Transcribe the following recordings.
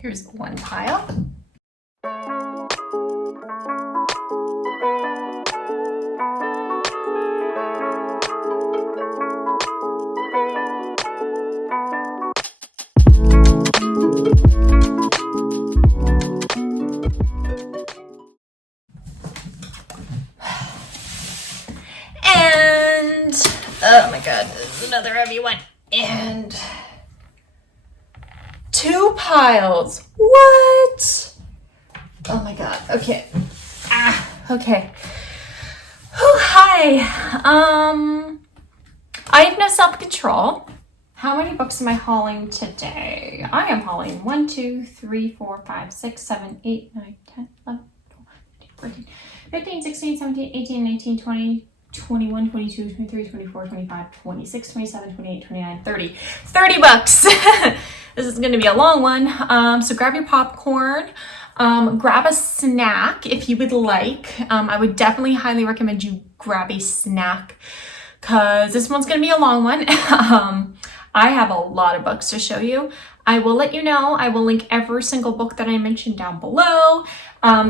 Here's one pile. And oh my god, this is another heavy one. And 2 piles. What? Oh my god. Okay. Okay. Whew, hi. I have no self-control. How many books am I hauling today? I am hauling 1, 2, 3, 4, 5, 6, 7, 8, 9, 10, 11, 12, 13, 14, 15, 16, 17, 18, 19, 20, 21, 22, 23, 24, 25, 26, 27, 28, 29, 30. 30 books. This is going to be a long one. So grab your popcorn. Grab a snack if you would like. I would definitely highly recommend you grab a snack because this one's going to be a long one. I have a lot of books to show you. I will let you know. I will link every single book that I mentioned down below.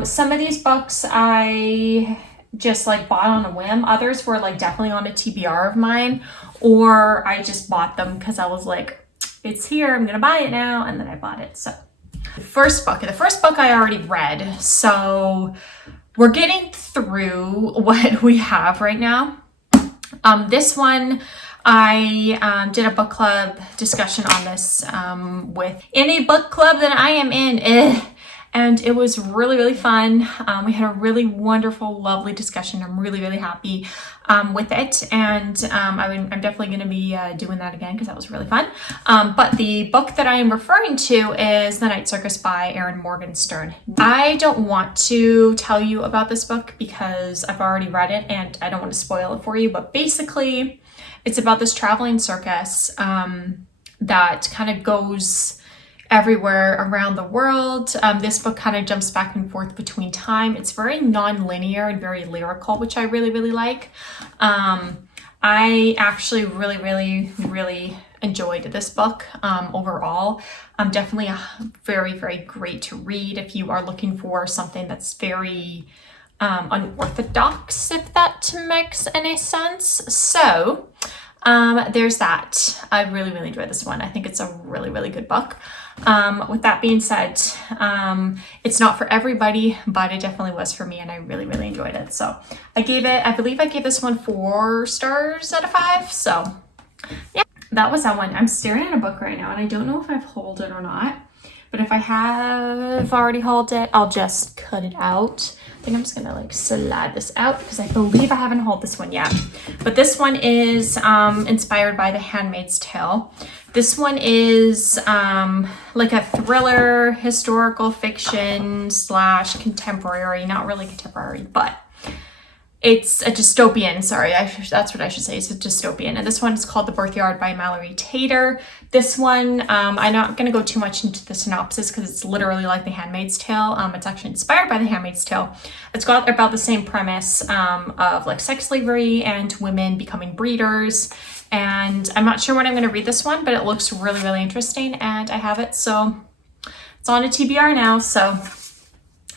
Some of these books I just like bought on a whim. Others were like definitely on a TBR of mine, or I just bought them because I was like, it's here, I'm gonna buy it now, and then I bought it. So the first book I already read, so we're getting through what we have right now. This one I did a book club discussion on this with any book club that I am in. And it was really, really fun. We had a really wonderful, lovely discussion. I'm really, really happy with it. And I'm definitely going to be doing that again because that was really fun. But the book that I am referring to is The Night Circus by Erin Morgenstern. I don't want to tell you about this book because I've already read it and I don't want to spoil it for you. But basically, it's about this traveling circus that kind of goes everywhere around the world. This book kind of jumps back and forth between time. It's very non-linear and very lyrical, which I really, really like. I actually really, really, really enjoyed this book overall. Definitely very, very great to read if you are looking for something that's very unorthodox, if that makes any sense. So there's that. I really, really enjoyed this one. I think it's a really, really good book. With that being said, it's not for everybody, but it definitely was for me, and I really, really enjoyed it. So I believe I gave this one 4 stars out of 5. So yeah, that was that one. I'm staring at a book right now, and I don't know if I've hauled it or not, but if I have already hauled it, I'll just cut it out. I think I'm just gonna like slide this out because I believe I haven't hauled this one yet. But this one is inspired by The Handmaid's Tale. This one is like a thriller, historical fiction / contemporary, not really contemporary, but it's a dystopian, sorry, that's what I should say, it's a dystopian. And this one is called The Birthyard by Mallory Tater. This one, I'm not gonna go too much into the synopsis because it's literally like The Handmaid's Tale. It's actually inspired by The Handmaid's Tale. It's got about the same premise of like sex slavery and women becoming breeders. And I'm not sure when I'm gonna read this one, but it looks really, really interesting and I have it. So it's on a TBR now. So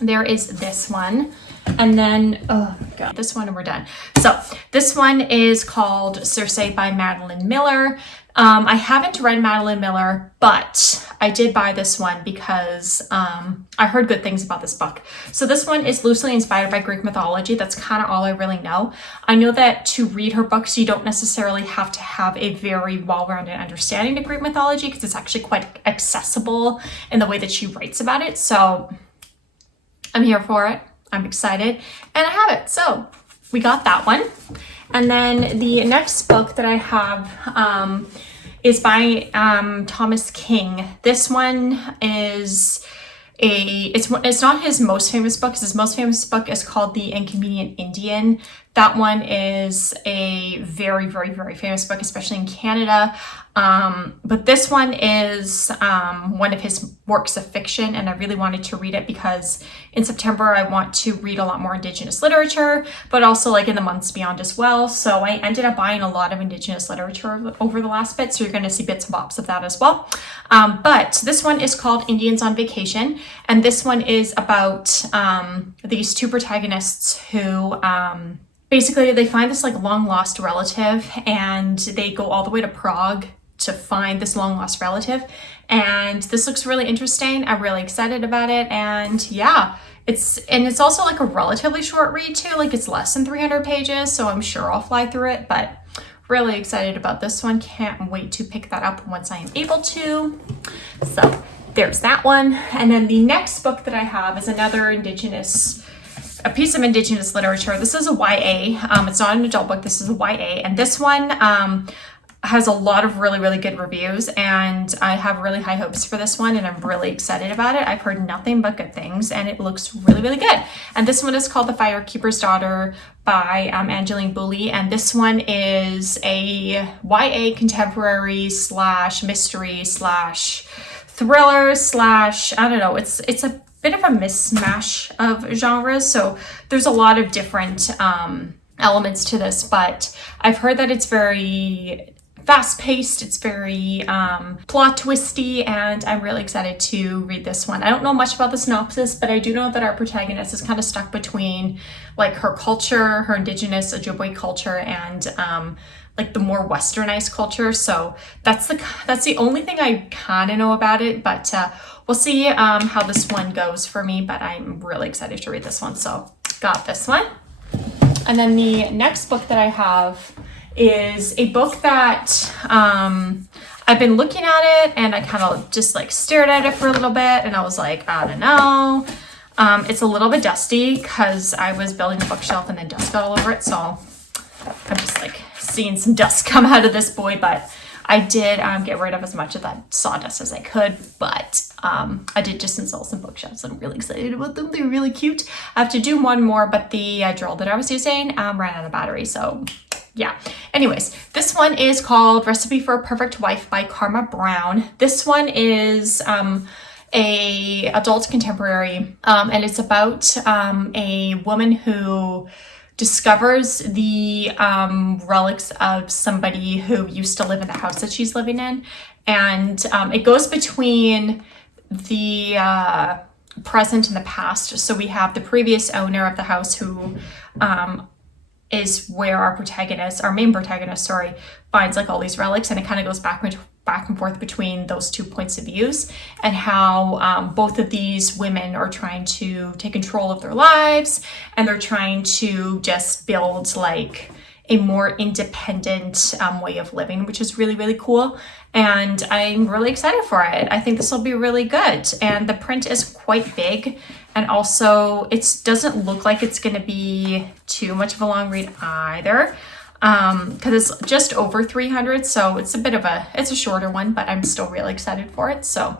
there is this one. And then, oh my god, this one and we're done. So this one is called Circe by Madeline Miller. I haven't read Madeline Miller, but I did buy this one because I heard good things about this book. So this one is loosely inspired by Greek mythology. That's kind of all I really know. I know that to read her books, you don't necessarily have to have a very well-rounded understanding of Greek mythology because it's actually quite accessible in the way that she writes about it. So I'm here for it. I'm excited and I have it. So we got that one. And then the next book that I have is by Thomas King. This one is it's not his most famous book. His most famous book is called The Inconvenient Indian. That one is a very, very, very famous book, especially in Canada. But this one is one of his works of fiction, and I really wanted to read it because in September I want to read a lot more Indigenous literature, but also like in the months beyond as well. So I ended up buying a lot of Indigenous literature over the last bit, so you're going to see bits and bobs of that as well. But this one is called Indians on Vacation, and this one is about these two protagonists who basically they find this like long lost relative, and they go all the way to Prague to find this long lost relative. And this looks really interesting. I'm really excited about it. And yeah, it's also like a relatively short read too. Like it's less than 300 pages, so I'm sure I'll fly through it, but really excited about this one. Can't wait to pick that up once I am able to. So there's that one. And then the next book that I have is another a piece of Indigenous literature. This is a YA. It's not an adult book. This is a YA. And this one has a lot of really, really good reviews. And I have really high hopes for this one. And I'm really excited about it. I've heard nothing but good things. And it looks really, really good. And this one is called The Firekeepers Daughter by Angeline Boulley. And this one is a YA contemporary / mystery / thriller / I don't know. It's a bit of a mismatch of genres, so there's a lot of different elements to this, but I've heard that it's very fast-paced, it's very plot twisty, and I'm really excited to read this one. I don't know much about the synopsis, but I do know that our protagonist is kind of stuck between like her culture, her Indigenous Ojibwe culture, and like the more westernized culture. So that's the only thing I kind of know about it, but we'll see how this one goes for me, but I'm really excited to read this one. So got this one. And then the next book that I have is a book that I've been looking at it, and I kind of just like stared at it for a little bit, and I was like, I don't know. It's a little bit dusty because I was building the bookshelf and then dust got all over it. So I'm just like seeing some dust come out of this boy, but I did get rid of as much of that sawdust as I could, but I did just install some bookshelves. I'm really excited about them. They're really cute. I have to do one more, but the drill that I was using ran out of battery, so yeah. Anyways, this one is called Recipe for a Perfect Wife by Karma Brown. This one is a adult contemporary, and it's about a woman who discovers the relics of somebody who used to live in the house that she's living in. And it goes between the present and the past. So we have the previous owner of the house who is where our main protagonist, finds like all these relics, and it kind of goes back and forth between those two points of views, and how both of these women are trying to take control of their lives, and they're trying to just build like a more independent way of living, which is really, really cool. And I'm really excited for it. I think this will be really good. And the print is quite big. And also it doesn't look like it's going to be too much of a long read either. Because it's just over 300. So it's it's a shorter one, but I'm still really excited for it. So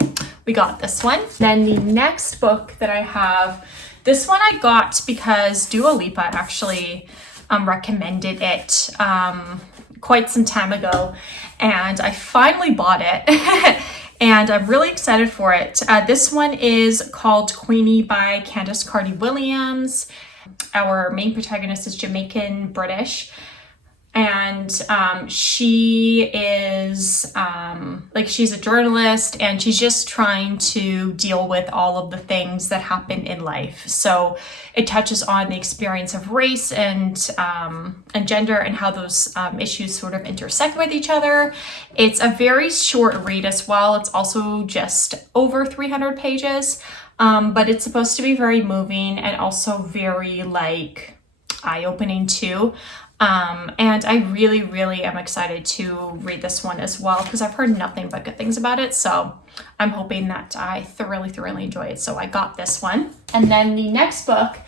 we got this one. Then the next book that I have, this one I got because Dua Lipa actually recommended it quite some time ago, and I finally bought it. And I'm really excited for it. This one is called Queenie by Candace Carty Williams. Our main protagonist is Jamaican British, and she is she's a journalist, and she's just trying to deal with all of the things that happen in life. So it touches on the experience of race and gender, and how those issues sort of intersect with each other. It's a very short read as well. It's also just over 300 pages, but it's supposed to be very moving and also very eye-opening too. And I really, really am excited to read this one as well, because I've heard nothing but good things about it. So I'm hoping that I thoroughly, thoroughly enjoy it. So I got this one. And then the next book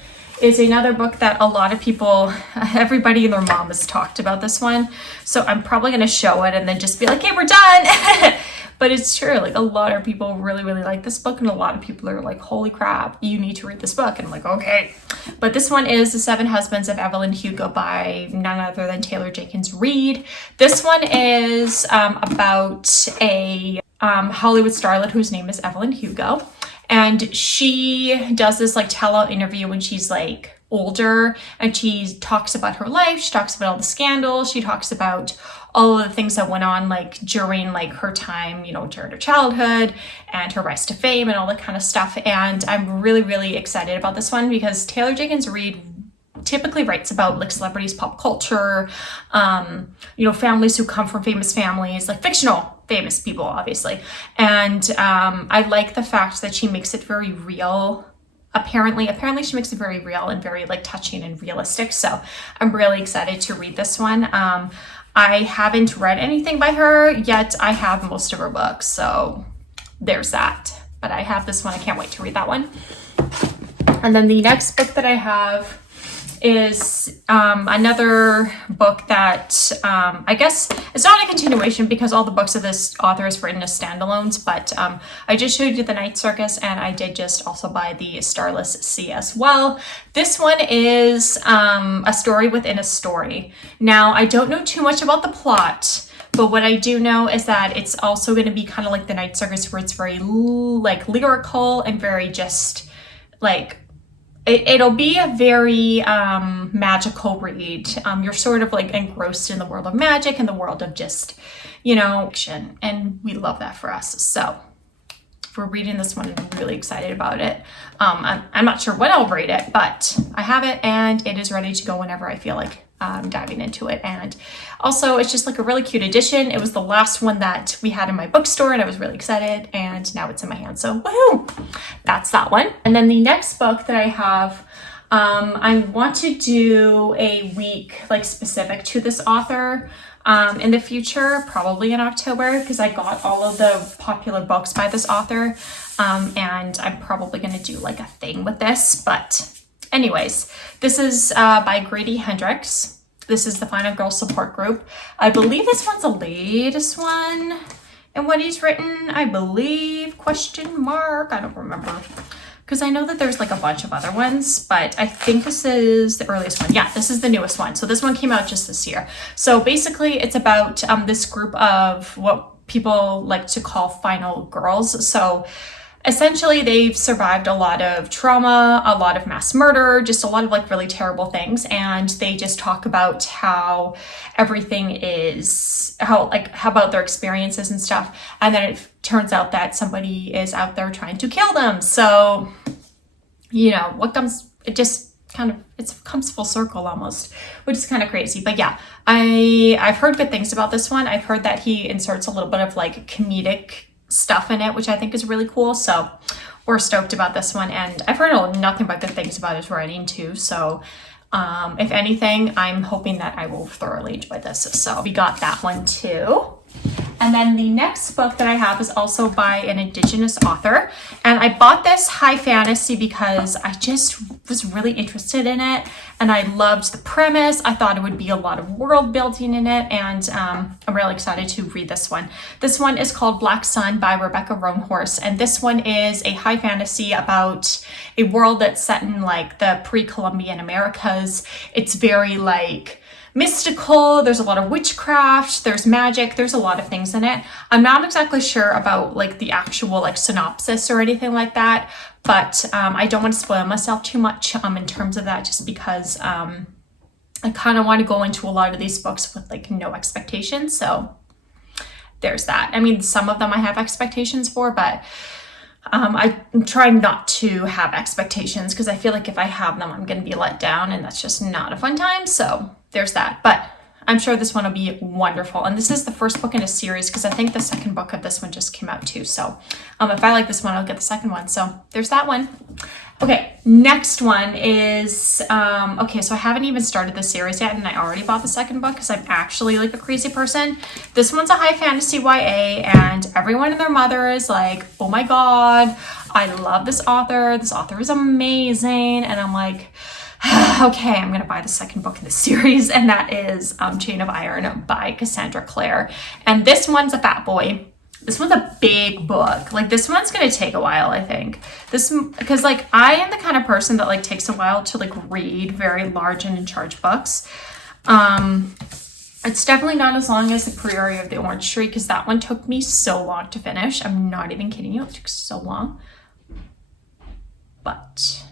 is another book that a lot of people, everybody and their mom has talked about this one. So I'm probably going to show it and then just be like, hey, we're done. but it's true. Like a lot of people really, really like this book, and a lot of people are like, holy crap, you need to read this book. And I'm like, okay. But this one is The Seven Husbands of Evelyn Hugo by none other than Taylor Jenkins Reid. This one is about a Hollywood starlet whose name is Evelyn Hugo. And she does this like tele interview when she's like older, and she talks about her life. She talks about all the scandals. She talks about all of the things that went on like during like her time, you know, during her childhood and her rise to fame and all that kind of stuff. And I'm really, really excited about this one because Taylor Jenkins Reid typically writes about like celebrities, pop culture, you know, families who come from famous families, like fictional famous people, obviously. And I like the fact that she makes it very real. Apparently she makes it very real and very like touching and realistic. So I'm really excited to read this one. I haven't read anything by her yet. I have most of her books, so there's that. But I have this one. I can't wait to read that one. And then the next book that I have is another book that I guess it's not a continuation because all the books of this author is written as standalones, but I just showed you the Night Circus, and I did just also buy the Starlight C as well. This one is a story within a story. Now, I don't know too much about the plot, but what I do know is that it's also going to be kind of like the Night Circus, where it's very like lyrical and very just like it'll be a very magical read. You're sort of like engrossed in the world of magic and the world of just, you know, fiction. And we love that for us. So we're reading this one. I'm really excited about it. I'm not sure when I'll read it, but I have it and it is ready to go whenever I feel like diving into it. And also it's just like a really cute edition. It was the last one that we had in my bookstore and I was really excited, and now it's in my hand. So woohoo! That's that one. And then the next book that I have, I want to do a week like specific to this author in the future, probably in October, because I got all of the popular books by this author, and I'm probably going to do like a thing with this. But anyways, this is by Grady Hendrix. This is the Final Girl Support Group. I believe this one's the latest one in what he's written. I believe, question mark, I don't remember. Because I know that there's like a bunch of other ones, but I think this is the earliest one. Yeah, this is the newest one. So this one came out just this year. So basically it's about this group of what people like to call final girls. So essentially they've survived a lot of trauma, a lot of mass murder, just a lot of like really terrible things. And they just talk about how everything is, how about their experiences and stuff. And then it turns out that somebody is out there trying to kill them. So, you know, it comes full circle almost, which is kind of crazy. But yeah, I've heard good things about this one. I've heard that he inserts a little bit of like comedic stuff in it, which I think is really cool. So we're stoked about this one, and I've heard nothing but good things about his writing too. So if anything, I'm hoping that I will thoroughly enjoy this. So we got that one too. And then the next book that I have is also by an Indigenous author. And I bought this high fantasy because I just was really interested in it. And I loved the premise. I thought it would be a lot of world building in it. And I'm really excited to read this one. This one is called Black Sun by Rebecca Roanhorse. And this one is a high fantasy about a world that's set in like the pre-Columbian Americas. It's very like mystical, there's a lot of witchcraft, there's magic, there's a lot of things in it. I'm not exactly sure about like the actual like synopsis or anything like that, but I don't want to spoil myself too much in terms of that, just because I kind of want to go into a lot of these books with like no expectations. So there's that. I mean, some of them I have expectations for, but I'm trying not to have expectations because I feel like if I have them, I'm going to be let down, and that's just not a fun time. So there's that. But I'm sure this one will be wonderful. And this is the first book in a series because I think the second book of this one just came out too. So if I like this one, I'll get the second one. So there's that one. Okay, next one is, okay, so I haven't even started the series yet, and I already bought the second book because I'm actually like a crazy person. This one's a high fantasy YA, and everyone and their mother is like, oh my God, I love this author. This author is amazing. And I'm like, okay, I'm going to buy the second book in the series, and that is Chain of Iron by Cassandra Clare. And this one's a fat boy. This one's a big book. Like this one's gonna take a while, I think. Because like I am the kind of person that like takes a while to like read very large and in charge books. It's definitely not as long as The Priory of the Orange Tree, because that one took me so long to finish. I'm not even kidding you, it took so long. But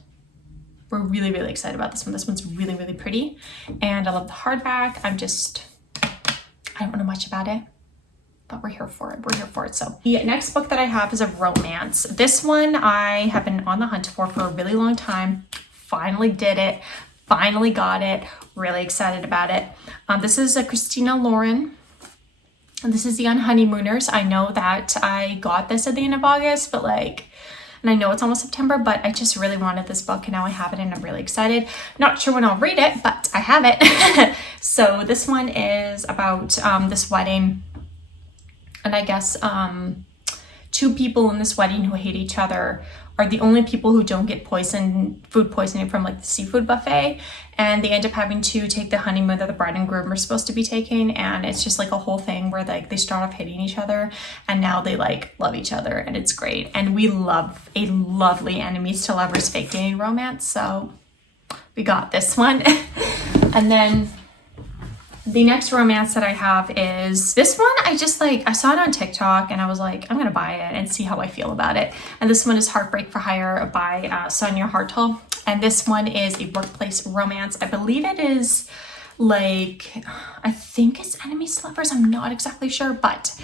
we're really, really excited about this one. This one's really, really pretty. And I love the hardback. I don't know much about it, but we're here for it. We're here for it. So the next book that I have is a romance. This one I have been on the hunt for a really long time. Finally did it. Finally got it. Really excited about it. This is a Christina Lauren. And this is the Honeymooners. I know that I got this at the end of August, but like, and I know it's almost September, but I just really wanted this book and now I have it and I'm really excited. Not sure when I'll read it, but I have it. So this one is about this wedding. And I guess two people in this wedding who hate each other are the only people who don't get food poisoning from like the seafood buffet. And they end up having to take the honeymoon that the bride and groom are supposed to be taking. And it's just like a whole thing where like they start off hating each other and now they like love each other and it's great. And we love a lovely enemies to lovers fake dating romance. So we got this one. And then the next romance that I have is this one. I saw it on TikTok and I was like, I'm gonna buy it and see how I feel about it. And this one is Heartbreak for Hire by Sonia Hartel. And this one is a workplace romance. I believe it is like, I think it's enemies to lovers. I'm not exactly sure, but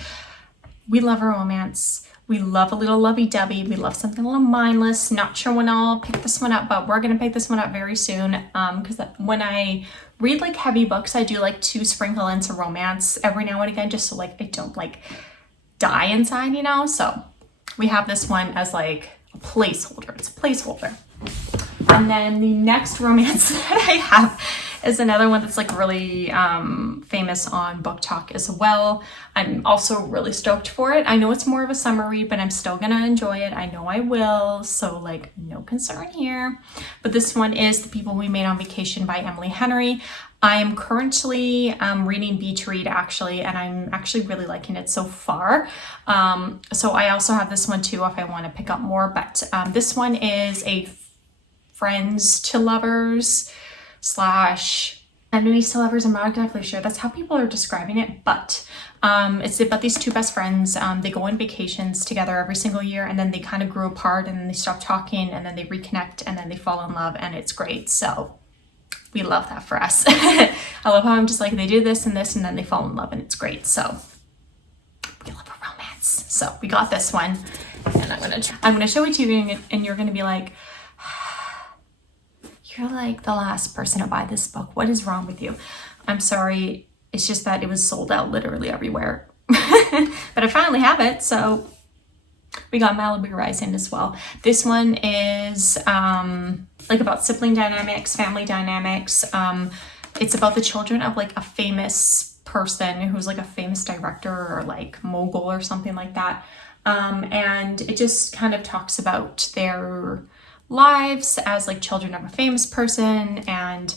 we love a romance. We love a little lovey-dovey. We love something a little mindless. Not sure when I'll pick this one up, but we're gonna pick this one up very soon. Because when I read like heavy books, I do like to sprinkle in some romance every now and again, just so like I don't like die inside, you know? So we have this one as like a placeholder. It's a placeholder. And then the next romance that I have is another one that's like really famous on Book Talk as well. I'm also really stoked for it. I know it's more of a summer read, but I'm still gonna enjoy it. I know I will, so like no concern here. But this one is The People We Made on Vacation by Emily Henry. I am currently reading Beach Read actually, and I'm actually really liking it so far. So I also have this one too if I want to pick up more, but this one is a friends to lovers / enemies to lovers. I'm not exactly sure. That's how people are describing it, but it's about these two best friends. They go on vacations together every single year and then they kind of grew apart and then they stop talking and then they reconnect and then they fall in love and it's great. So we love that for us. I love how I'm just like, they do this and this and then they fall in love and it's great. So we love a romance. So we got this one and I'm gonna show it to you and you're gonna be like, you're like the last person to buy this book. What is wrong with you? I'm sorry. It's just that it was sold out literally everywhere. But I finally have it. So we got Malibu Rising as well. This one is like about sibling dynamics, family dynamics. It's about the children of like a famous person who's like a famous director or like mogul or something like that. And it just kind of talks about their lives as like children of a famous person and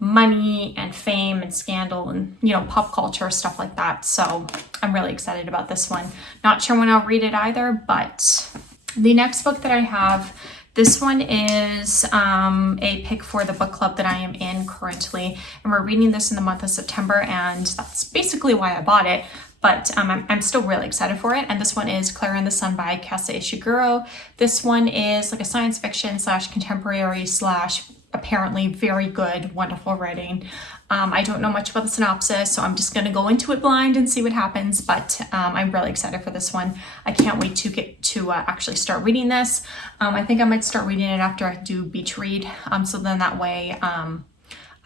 money and fame and scandal and, you know, pop culture, stuff like that. So I'm really excited about this one. Not sure when I'll read it either, but the next book that I have, this one is a pick for the book club that I am in currently. And we're reading this in the month of September, and that's basically why I bought it. But I'm still really excited for it. And this one is Clara and the Sun by Kasa Ishiguro. This one is like a science fiction / contemporary / apparently very good, wonderful writing. I don't know much about the synopsis, so I'm just gonna go into it blind and see what happens. But I'm really excited for this one. I can't wait to get to actually start reading this. I think I might start reading it after I do Beach Read. So then that way,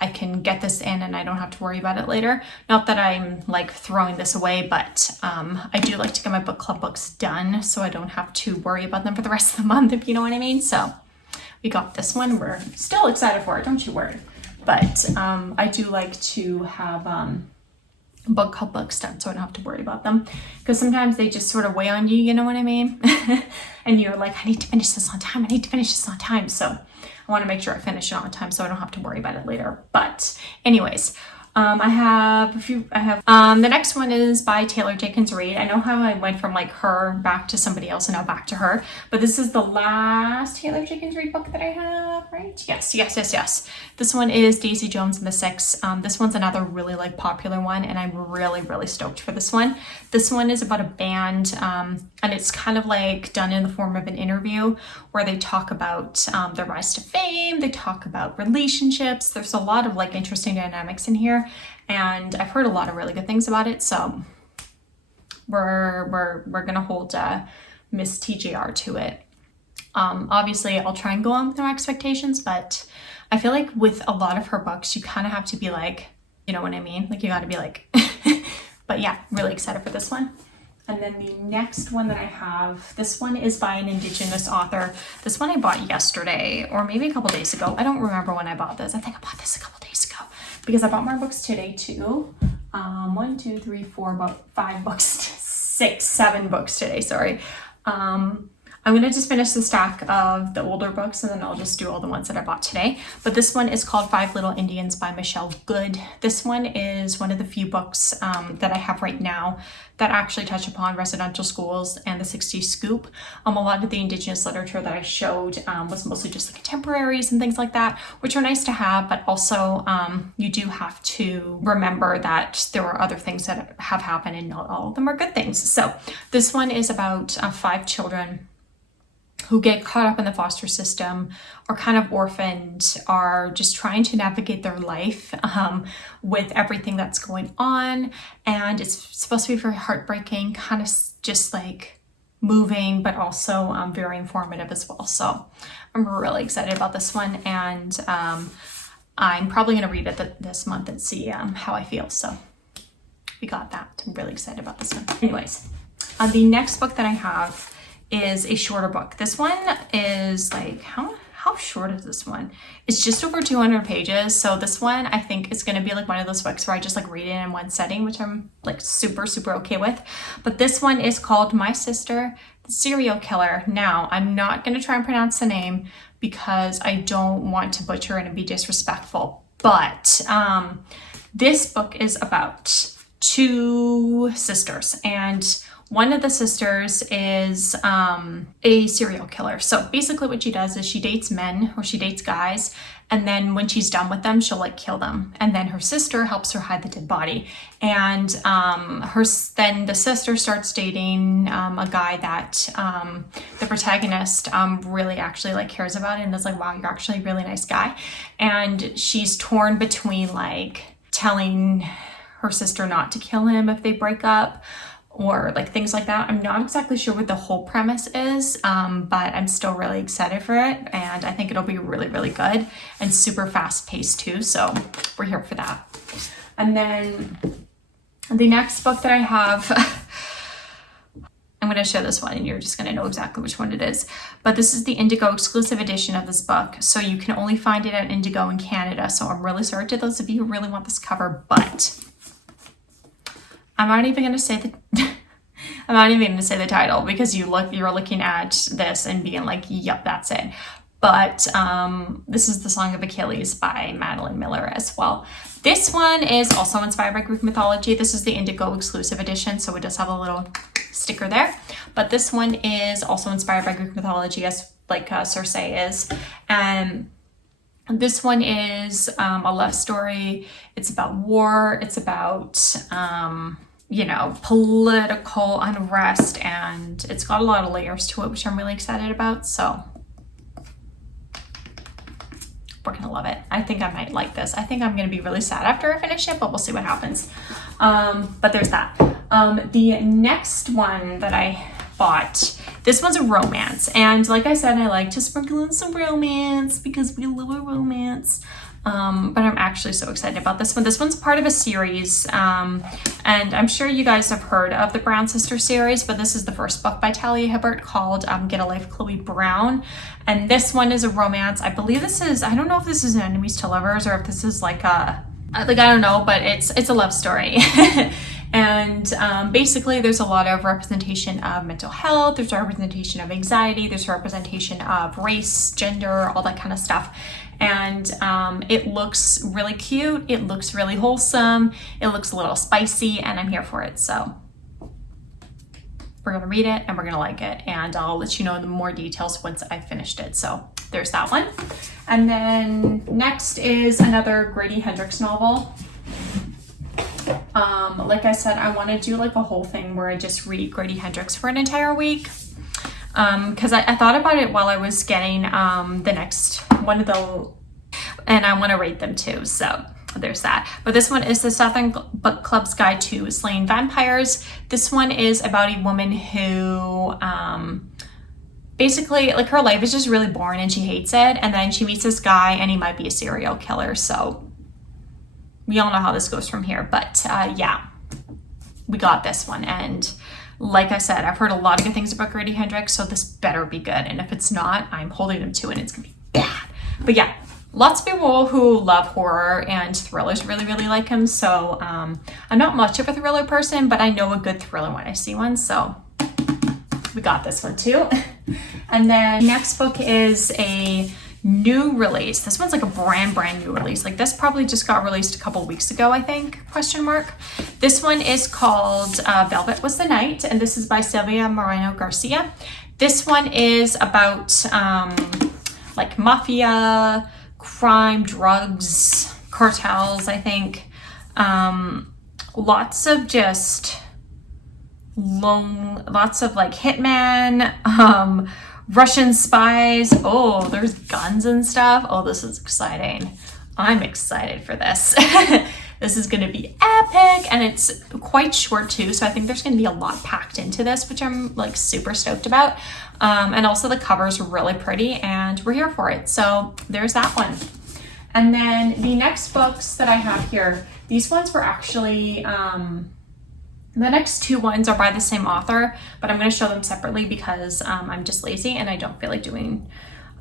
I can get this in and I don't have to worry about it later. Not that I'm like throwing this away, but I do like to get my book club books done so I don't have to worry about them for the rest of the month, if you know what I mean. So we got this one. We're still excited for it, don't you worry. But I do like to have book club books done so I don't have to worry about them, because sometimes they just sort of weigh on you, you know what I mean? And you're like, I need to finish this on time. I need to finish this on time. So I want to make sure I finish it on time so I don't have to worry about it later. But anyways, I have a few. The next one is by Taylor Jenkins Reid. I know how I went from like her back to somebody else and now back to her, but this is the last Taylor Jenkins Reid book that I have, right? Yes. This one is Daisy Jones and the Six. This one's another really like popular one, and I'm really stoked for this one. This one is about a band, and it's kind of like done in the form of an interview where they talk about their rise to fame. They talk about relationships. There's a lot of like interesting dynamics in here, and I've heard a lot of really good things about it. So we're gonna hold Miss TJR to it. Obviously, I'll try and go on with no expectations, but I feel like with a lot of her books, you kind of have to be like, you know what I mean? Like you got to be like, but yeah, really excited for this one. And then the next one that I have, this one is by an Indigenous author. This one I bought yesterday or maybe a couple days ago. I don't remember when I bought this. I think I bought this a couple days ago because I bought more books today too. 1, 2, 3, 4, about 5 books, 6, 7 books today, sorry. I'm going to just finish the stack of the older books and then I'll just do all the ones that I bought today. But this one is called Five Little Indians by Michelle Good. This one is one of the few books that I have right now that actually touch upon residential schools and the 60s scoop. A lot of the Indigenous literature that I showed was mostly just the contemporaries and things like that, which are nice to have, but also you do have to remember that there are other things that have happened and not all of them are good things. So this one is about 5 children who get caught up in the foster system, are kind of orphaned, are just trying to navigate their life with everything that's going on. And it's supposed to be very heartbreaking, kind of just like moving, but also very informative as well. So I'm really excited about this one. And I'm probably going to read it this month and see how I feel. So we got that. I'm really excited about this one. Anyways, the next book that I have is a shorter book. This one is like, how short is this one? It's just over 200 pages. So this one I think is going to be like one of those books where I just like read it in one setting, which I'm like super okay with. But this one is called My Sister, the Serial Killer. Now, I'm not going to try and pronounce the name because I don't want to butcher it and be disrespectful. But this book is about 2 sisters, and one of the sisters is a serial killer. So basically what she does is she dates men or she dates guys, and then when she's done with them, she'll like kill them. And then her sister helps her hide the dead body. And then the sister starts dating a guy that the protagonist really actually like cares about and is like, wow, you're actually a really nice guy. And she's torn between like telling her sister not to kill him if they break up, or like things like that. I'm not exactly sure what the whole premise is, but I'm still really excited for it, and I think it'll be really good and super fast paced too, so we're here for that. And then the next book that I have, I'm going to show this one and you're just going to know exactly which one it is, but this is the Indigo exclusive edition of this book, so you can only find it at Indigo in Canada. So I'm really sorry to those of you who really want this cover, but I'm not even going to say the title because you're looking at this and being like, yep, that's it. But this is the Song of Achilles by Madeline Miller as well. This one is also inspired by Greek mythology. This is the Indigo exclusive edition, so it does have a little sticker there. But this one is also inspired by Greek mythology, as like Circe is. And this one is a love story. It's about war. It's about political unrest, and it's got a lot of layers to it, which I'm really excited about. So we're gonna love it. I think I might like this. I think I'm gonna be really sad after I finish it, but we'll see what happens. But there's that. The next one that I bought, this one's a romance, and like I said, I like to sprinkle in some romance because we love a romance. But I'm actually so excited about this one. This one's part of a series, and I'm sure you guys have heard of the Brown Sisters series, but this is the first book by Talia Hibbert called Get a Life, Chloe Brown. And this one is a romance. I believe this is, I don't know if this is an enemies to lovers or if this is like a, I don't know, but it's a love story. And basically there's a lot of representation of mental health, there's a representation of anxiety, there's a representation of race, gender, all that kind of stuff. And it looks really cute, it looks really wholesome, it looks a little spicy, and I'm here for it. So we're gonna read it and we're gonna like it, and I'll let you know the more details once I finished it. So there's that one. And then next is another Grady Hendrix novel. Like I said, I want to do like a whole thing where I just read Grady Hendrix for an entire week, because I thought about it while I was getting the next one of the, and I want to rate them too. So there's that. But this one is the Southern Book Club's Guide to Slaying Vampires. This one is about a woman who basically, like, her life is just really boring and she hates it, and then she meets this guy and he might be a serial killer. So we all know how this goes from here. But yeah, we got this one. And like I said, I've heard a lot of good things about Grady Hendrix, so this better be good. And if it's not, I'm holding him to it and it's gonna be bad. But yeah, lots of people who love horror and thrillers really, really like him. So I'm not much of a thriller person, but I know a good thriller when I see one. So we got this one too. And then next book is a new release. This one's like a brand new release. Like, this probably just got released a couple weeks ago, I think, question mark. This one is called Velvet Was the Night, and this is by Sylvia Moreno Garcia. This one is about like mafia, crime, drugs, cartels, I think. Lots of just lots of like hitman, Russian spies. Oh, there's guns and stuff. Oh, this is exciting. I'm excited for this. This is going to be epic, and it's quite short too, so I think there's going to be a lot packed into this, which I'm like super stoked about. And also the cover's really pretty, and we're here for it. So there's that one. And then the next books that I have here, these ones were actually the next two ones are by the same author, but I'm going to show them separately because I'm just lazy and I don't feel like doing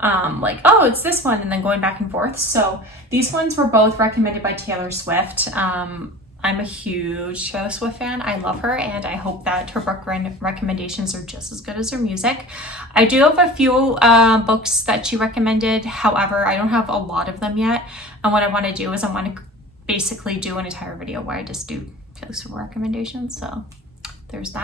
like, oh, it's this one and then going back and forth. So these ones were both recommended by Taylor Swift. I'm a huge Taylor Swift fan. I love her, and I hope that her book recommendations are just as good as her music. I do have a few books that she recommended. However, I don't have a lot of them yet. And what I want to do is I want to basically do an entire video where I just do Taylor Swift recommendations. So there's that.